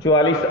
44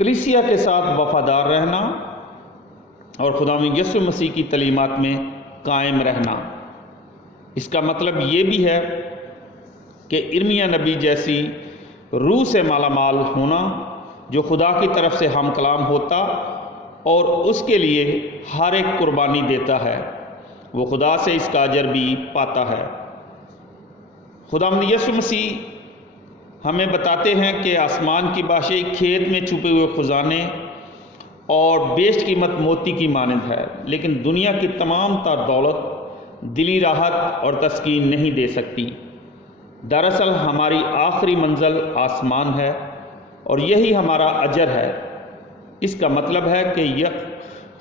کلیسیا کے ساتھ وفادار رہنا اور خداوند یسوع مسیح کی تعلیمات میں قائم رہنا۔ اس کا مطلب یہ بھی ہے کہ ارمیا نبی جیسی روح سے مالا مال ہونا جو خدا کی طرف سے ہم کلام ہوتا اور اس کے لیے ہر ایک قربانی دیتا ہے، وہ خدا سے اس کا اجر بھی پاتا ہے۔ خداوند یسوع مسیح ہمیں بتاتے ہیں کہ آسمان کی بادشاہی کھیت میں چھپے ہوئے خزانے اور بیش قیمت موتی کی مانند ہے، لیکن دنیا کی تمام تر دولت دلی راحت اور تسکین نہیں دے سکتی۔ دراصل ہماری آخری منزل آسمان ہے اور یہی ہمارا اجر ہے۔ اس کا مطلب ہے کہ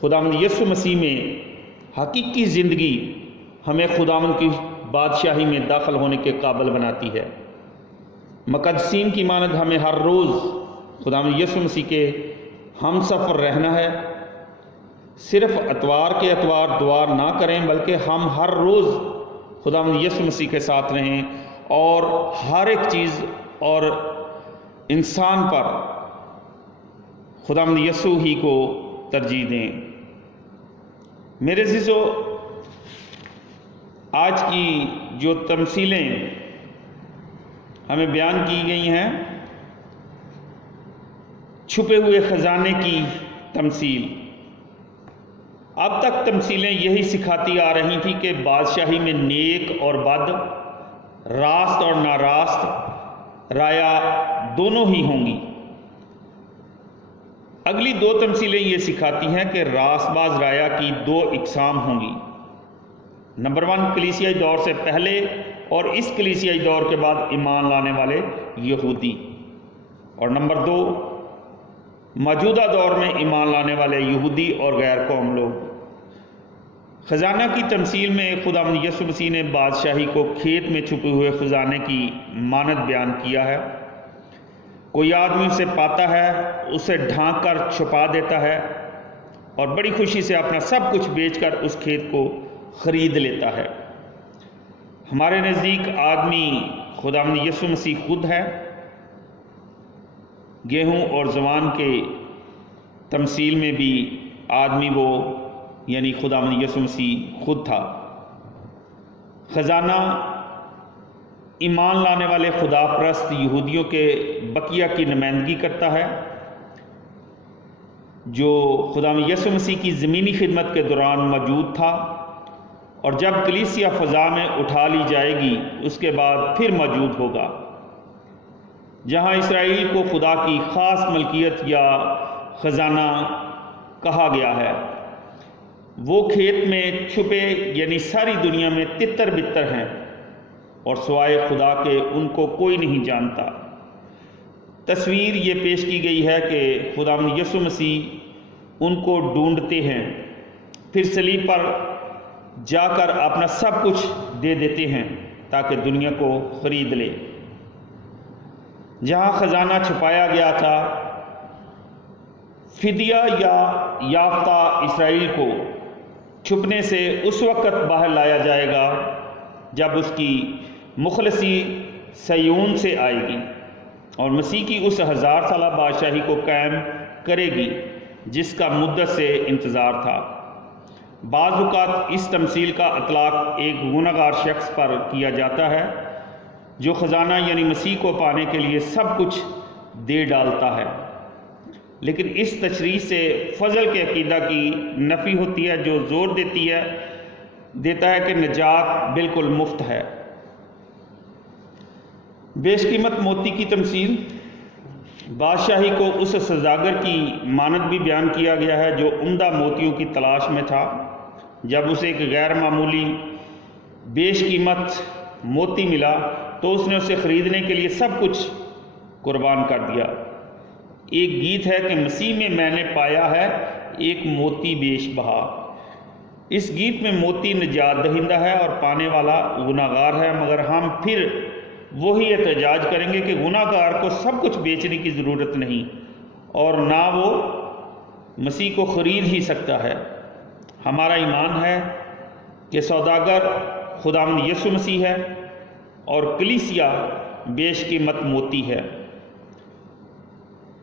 خداوند یسوع مسیح میں حقیقی زندگی ہمیں خداوند کی بادشاہی میں داخل ہونے کے قابل بناتی ہے۔ مقدسین کی مانند ہمیں ہر روز خداوند یسوع مسیح کے ہم سفر رہنا ہے۔ صرف اتوار کے اتوار دعا نہ کریں، بلکہ ہم ہر روز خداوند یسوع مسیح کے ساتھ رہیں اور ہر ایک چیز اور انسان پر خداوند یسوع ہی کو ترجیح دیں۔ میرے عزیزو، آج کی جو تمثیلیں ہمیں بیان کی گئی ہیں، چھپے ہوئے خزانے کی تمثیل، اب تک تمثیلیں یہی سکھاتی آ رہی تھیں کہ بادشاہی میں نیک اور بد، راست اور ناراست رایا دونوں ہی ہوں گی۔ اگلی دو تمثیلیں یہ سکھاتی ہیں کہ راست باز رایا کی دو اقسام ہوں گی۔ نمبر 1، کلیسیائی دور سے پہلے اور اس کلیسیائی دور کے بعد ایمان لانے والے یہودی، اور نمبر 2، موجودہ دور میں ایمان لانے والے یہودی اور غیر قوم لوگ۔ خزانہ کی تمثیل میں خداوند یسوع مسیح نے بادشاہی کو کھیت میں چھپے ہوئے خزانے کی مانند بیان کیا ہے۔ کوئی آدمی اسے پاتا ہے، اسے ڈھانک کر چھپا دیتا ہے اور بڑی خوشی سے اپنا سب کچھ بیچ کر اس کھیت کو خرید لیتا ہے۔ ہمارے نزدیک آدمی خداوند یسوع مسیح خود ہے۔ گیہوں اور زوان کے تمثیل میں بھی آدمی وہ یعنی خداوند یسوع مسیح خود تھا۔ خزانہ ایمان لانے والے خدا پرست یہودیوں کے بقیہ کی نمائندگی کرتا ہے، جو خداوند یسوع مسیح کی زمینی خدمت کے دوران موجود تھا اور جب کلیسیا فضا میں اٹھا لی جائے گی اس کے بعد پھر موجود ہوگا۔ جہاں اسرائیل کو خدا کی خاص ملکیت یا خزانہ کہا گیا ہے، وہ کھیت میں چھپے یعنی ساری دنیا میں تتر بتر ہیں اور سوائے خدا کے ان کو کوئی نہیں جانتا۔ تصویر یہ پیش کی گئی ہے کہ خداوند یسوع مسیح ان کو ڈھونڈتے ہیں، پھر صلیب پر جا کر اپنا سب کچھ دے دیتے ہیں تاکہ دنیا کو خرید لے۔ جہاں خزانہ چھپایا گیا تھا، فدیہ یا یافتہ اسرائیل کو چھپنے سے اس وقت باہر لایا جائے گا جب اس کی مخلصی سیون سے آئے گی اور مسیح کی اس 1000 سالہ بادشاہی کو قائم کرے گی جس کا مدت سے انتظار تھا۔ بعض اوقات اس تمثیل کا اطلاق ایک گنہگار شخص پر کیا جاتا ہے جو خزانہ یعنی مسیح کو پانے کے لیے سب کچھ دے ڈالتا ہے، لیکن اس تشریح سے فضل کے عقیدہ کی نفی ہوتی ہے جو زور دیتا ہے کہ نجات بالکل مفت ہے۔ بیش قیمت موتی کی تمثیل، بادشاہی کو اس سوداگر کی مانند بھی بیان کیا گیا ہے جو عمدہ موتیوں کی تلاش میں تھا۔ جب اسے ایک غیر معمولی بیش قیمت موتی ملا تو اس نے اسے خریدنے کے لیے سب کچھ قربان کر دیا۔ ایک گیت ہے کہ مسیح میں میں نے پایا ہے ایک موتی بیش بہا۔ اس گیت میں موتی نجات دہندہ ہے اور پانے والا گناہگار ہے، مگر ہم پھر وہی احتجاج کریں گے کہ گناہگار کو سب کچھ بیچنے کی ضرورت نہیں اور نہ وہ مسیح کو خرید ہی سکتا ہے۔ ہمارا ایمان ہے کہ سوداگر خداوند یسوع مسیح ہے اور کلیسیا بیش قیمت موتی ہے۔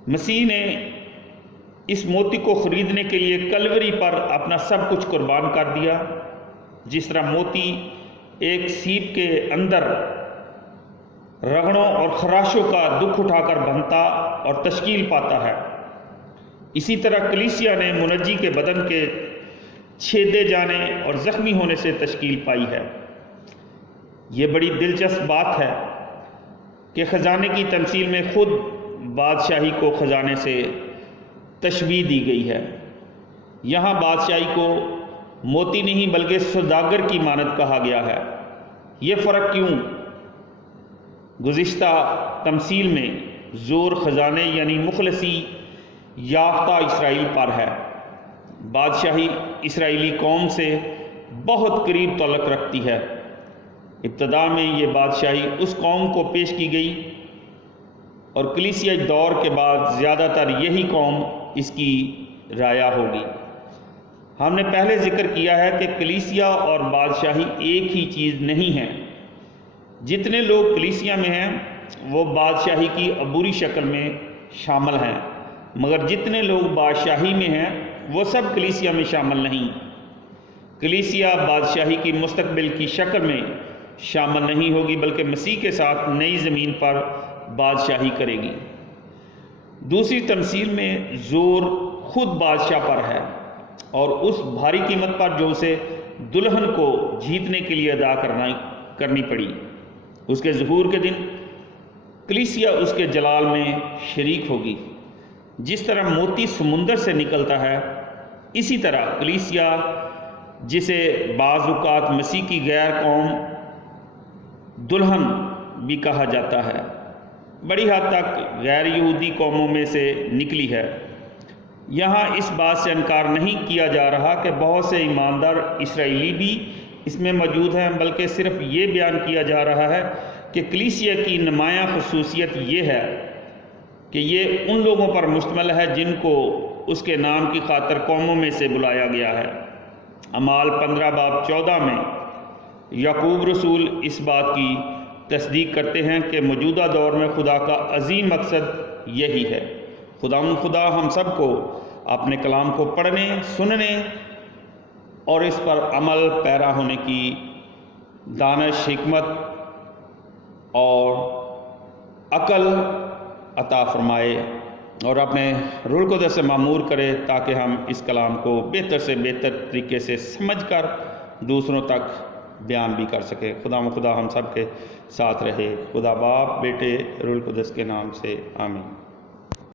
مسیح نے اس موتی کو خریدنے کے لیے کلوری پر اپنا سب کچھ قربان کر دیا۔ جس طرح موتی ایک سیپ کے اندر رگڑوں اور خراشوں کا دکھ اٹھا کر بنتا اور تشکیل پاتا ہے، اسی طرح کلیسیا نے منجی کے بدن کے چھیدے جانے اور زخمی ہونے سے تشکیل پائی ہے۔ یہ بڑی دلچسپ بات ہے کہ خزانے کی تمثیل میں خود بادشاہی کو خزانے سے تشبیہ دی گئی ہے۔ یہاں بادشاہی کو موتی نہیں بلکہ سوداگر کی مانند کہا گیا ہے۔ یہ فرق کیوں؟ گزشتہ تمثیل میں زور خزانے یعنی مخلصی یافتہ اسرائیل پر ہے۔ بادشاہی اسرائیلی قوم سے بہت قریب تعلق رکھتی ہے۔ ابتدا میں یہ بادشاہی اس قوم کو پیش کی گئی اور کلیسیائی دور کے بعد زیادہ تر یہی قوم اس کی رعایا ہوگی۔ ہم نے پہلے ذکر کیا ہے کہ کلیسیا اور بادشاہی ایک ہی چیز نہیں ہے۔ جتنے لوگ کلیسیا میں ہیں وہ بادشاہی کی عبوری شکل میں شامل ہیں، مگر جتنے لوگ بادشاہی میں ہیں وہ سب کلیسیا میں شامل نہیں۔ کلیسیا بادشاہی کی مستقبل کی شکل میں شامل نہیں ہوگی بلکہ مسیح کے ساتھ نئی زمین پر بادشاہی کرے گی۔ دوسری تمثیل میں زور خود بادشاہ پر ہے اور اس بھاری قیمت پر جو اسے دلہن کو جیتنے کے لیے ادا کرنی پڑی۔ اس کے ظہور کے دن کلیسیا اس کے جلال میں شریک ہوگی۔ جس طرح موتی سمندر سے نکلتا ہے، اسی طرح کلیسیا، جسے بعض اوقات مسیح کی غیر قوم دلہن بھی کہا جاتا ہے، بڑی حد تک غیر یہودی قوموں میں سے نکلی ہے۔ یہاں اس بات سے انکار نہیں کیا جا رہا کہ بہت سے ایماندار اسرائیلی بھی اس میں موجود ہیں، بلکہ صرف یہ بیان کیا جا رہا ہے کہ کلیسیا کی نمایاں خصوصیت یہ ہے کہ یہ ان لوگوں پر مشتمل ہے جن کو اس کے نام کی خاطر قوموں میں سے بلایا گیا ہے۔ اعمال 15 باب 14 میں یعقوب رسول اس بات کی تصدیق کرتے ہیں کہ موجودہ دور میں خدا کا عظیم مقصد یہی ہے۔ خدا ہم سب کو اپنے کلام کو پڑھنے، سننے اور اس پر عمل پیرا ہونے کی دانش، حکمت اور عقل عطا فرمائے اور اپنے روح القدس سے معمور کرے تاکہ ہم اس کلام کو بہتر سے بہتر طریقے سے سمجھ کر دوسروں تک بیان بھی کر سکیں۔ خدا ہم سب کے ساتھ رہے۔ خدا باپ، بیٹے، روح القدس کے نام سے آمین۔